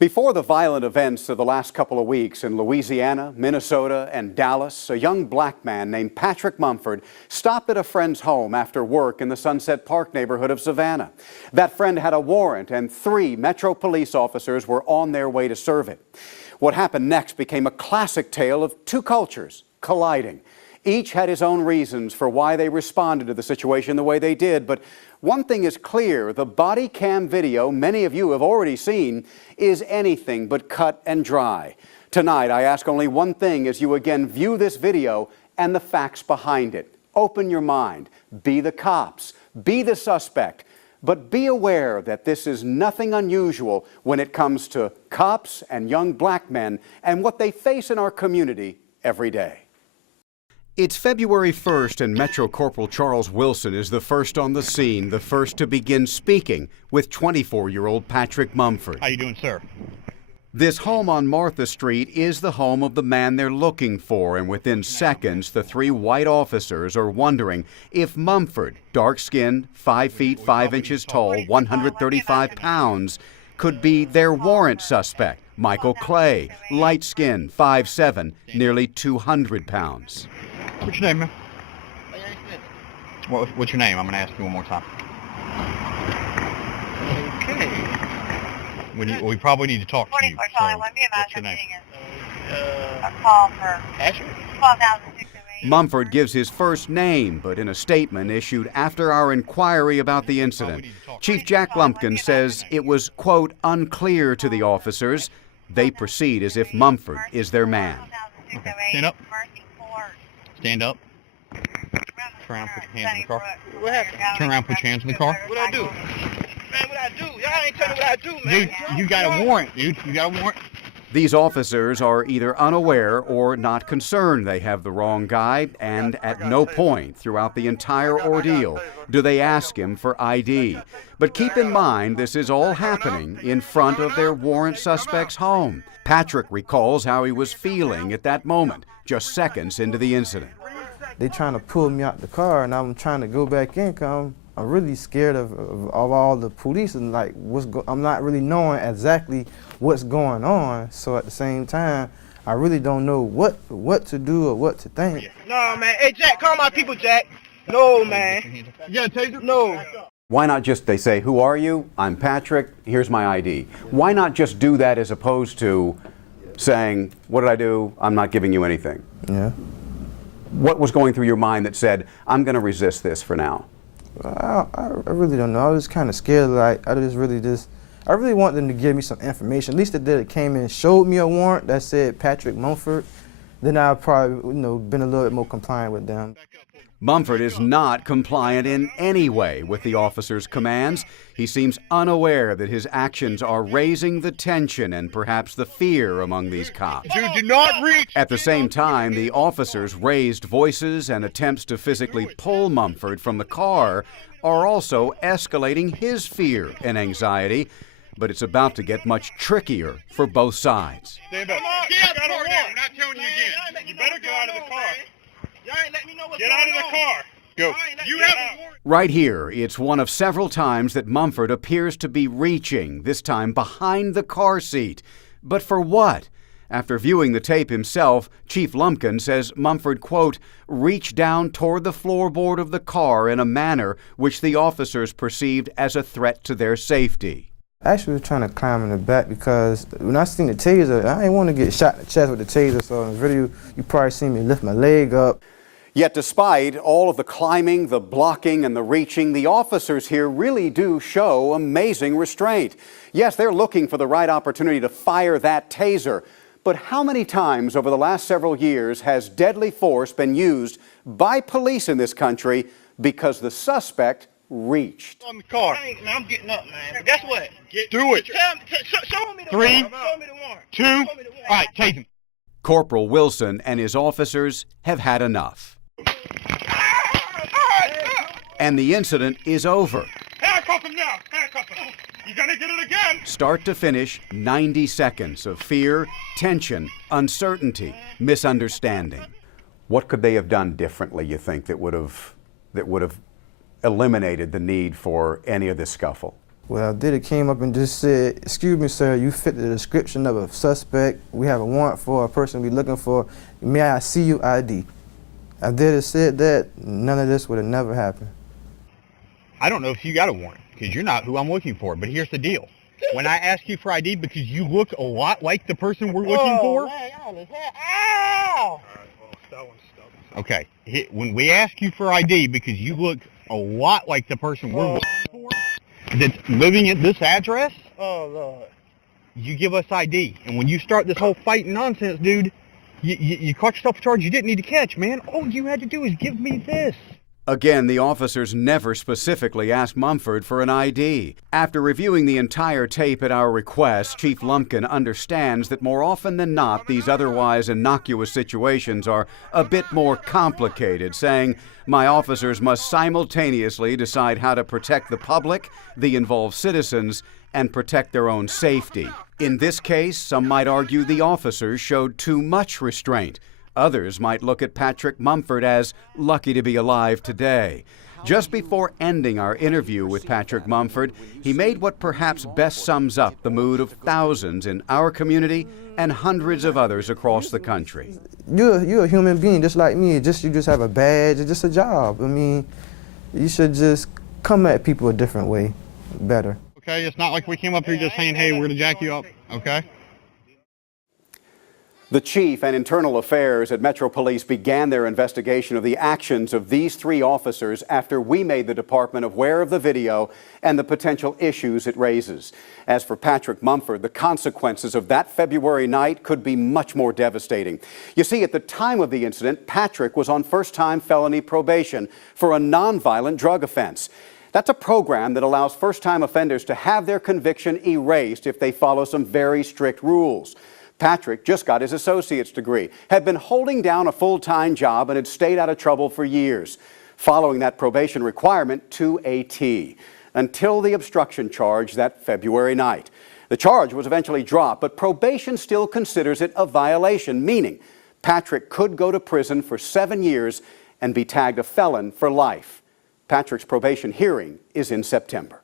Before the violent events of the last couple of weeks in Louisiana, Minnesota, and Dallas, a young black man named Patrick Mumford stopped at a friend's home after work in the Sunset Park neighborhood of Savannah. That friend had a warrant, and 3 Metro police officers were on their way to serve it. What happened next became a classic tale of 2 cultures colliding. Each had his own reasons for why they responded to the situation the way they did, but one thing is clear: the body cam video many of you have already seen is anything but cut and dry. Tonight, I ask only one thing as you again view this video and the facts behind it. Open your mind, be the cops, be the suspect, but be aware that this is nothing unusual when it comes to cops and young black men and what they face in our community every day. It's February 1st, and Metro Corporal Charles Wilson is the first on the scene, the first to begin speaking with 24-year-old Patrick Mumford. How you doing, sir? This home on Martha Street is the home of the man they're looking for, and within seconds, the 3 white officers are wondering if Mumford, dark-skinned, 5 feet 5 inches tall, 135 pounds, could be their warrant suspect, Michael Clay, light-skinned, 5'7", nearly 200 pounds. What's your name, man? What's your name? I'm going to ask you one more time. Okay. We probably need to talk to you. So what's your name? A call for Ashley? 12,608. Mumford gives his first name, but in a statement issued after our inquiry about the incident, Chief Jack Lumpkin says it was, quote, unclear to the officers. They proceed as if Mumford is their man. Okay. Stand up. Stand up. Turn around, put your hands in the car. What happened? Turn around, put your hands in the car. What I do? Man, what I do? Y'all ain't telling me what I do, man. Dude, you got a warrant, dude. You got a warrant. These officers are either unaware or not concerned they have the wrong guy, and at no point throughout the entire ordeal do they ask him for ID. But keep in mind, this is all happening in front of their warrant suspect's home. Patrick recalls how he was feeling at that moment, just seconds into the incident. They trying to pull me out the car, and I'm trying to go back in, because I'm really scared of all the police, and like I'm not really knowing exactly what's going on. So at the same time, I really don't know what to do or what to think. No, man. Hey, Jack, call my people, Jack. No, man. You got a taser? No. Why not just, they say, who are you? I'm Patrick, here's my ID. Why not just do that as opposed to saying, what did I do? I'm not giving you anything. Yeah. What was going through your mind that said, I'm going to resist this for now? I really don't know. I was kind of scared. Like I really want them to give me some information. At least they came in and showed me a warrant that said Patrick Mumford. Then I'd probably, been a little bit more compliant with them. Mumford is not compliant in any way with the officer's commands. He seems unaware that his actions are raising the tension and perhaps the fear among these cops. You do not reach! At the same time, the officers' raised voices and attempts to physically pull Mumford from the car are also escalating his fear and anxiety. But it's about to get much trickier for both sides. Stand up. Get out of the car. I'm not telling you again. You better get out of the car. Y'all ain't let me know what's Get out of the car. Go. You have a warrant. Right here, it's one of several times that Mumford appears to be reaching, this time behind the car seat. But for what? After viewing the tape himself, Chief Lumpkin says Mumford, quote, reached down toward the floorboard of the car in a manner which the officers perceived as a threat to their safety. I actually was trying to climb in the back because when I seen the taser, I didn't want to get shot in the chest with the taser. So in the video, you probably seen me lift my leg up. Yet despite all of the climbing, the blocking, and the reaching, the officers here really do show amazing restraint. Yes, they're looking for the right opportunity to fire that taser. But how many times over the last several years has deadly force been used by police in this country because the suspect reached? On the car. I'm getting up, man. But guess what? Do it. Show me the 3, warrant. Show me the warrant. 2, Show me the warrant. all right, take him. Corporal Wilson and his officers have had enough. And the incident is over. Handcuff him now. Handcuff him. You're gonna get it again. Start to finish, 90 seconds of fear, tension, uncertainty, misunderstanding. What could they have done differently, you think, that would have eliminated the need for any of this scuffle? Well, then it came up and just said, "Excuse me, sir, you fit the description of a suspect. We have a warrant for a person we're looking for. May I see your ID?" If they'd have said that, none of this would have never happened. I don't know if you got a warrant, because you're not who I'm looking for, but here's the deal. When I ask you for ID because you look a lot like the person we're looking for. Man, y'all is ow! Okay, when we ask you for ID because you look a lot like the person we're looking for that's living at this address, Oh, Lord. you give us ID. And when you start this whole fighting nonsense, dude, you caught yourself a charge you didn't need to catch, man. All you had to do is give me this. Again, the officers never specifically asked Mumford for an ID. After reviewing the entire tape at our request, Chief Lumpkin understands that more often than not, these otherwise innocuous situations are a bit more complicated, saying, "My officers must simultaneously decide how to protect the public, the involved citizens, and protect their own safety." In this case, some might argue the officers showed too much restraint. Others might look at Patrick Mumford as lucky to be alive today. Just before ending our interview with Patrick Mumford, he made what perhaps best sums up the mood of thousands in our community and hundreds of others across the country. You're a human being just like me. You just have a badge. It's just a job. I mean, you should just come at people a different way, better. Okay, it's not like we came up here just saying, hey, we're going to jack you up, okay? The chief and internal affairs at Metro Police began their investigation of the actions of these three officers after we made the department aware of the video and the potential issues it raises. As for Patrick Mumford, the consequences of that February night could be much more devastating. You see, at the time of the incident, Patrick was on first-time felony probation for a nonviolent drug offense. That's a program that allows first-time offenders to have their conviction erased if they follow some very strict rules. Patrick just got his associate's degree, had been holding down a full-time job, and had stayed out of trouble for years, following that probation requirement to a T, until the obstruction charge that February night. The charge was eventually dropped, but probation still considers it a violation, meaning Patrick could go to prison for 7 years and be tagged a felon for life. Patrick's probation hearing is in September.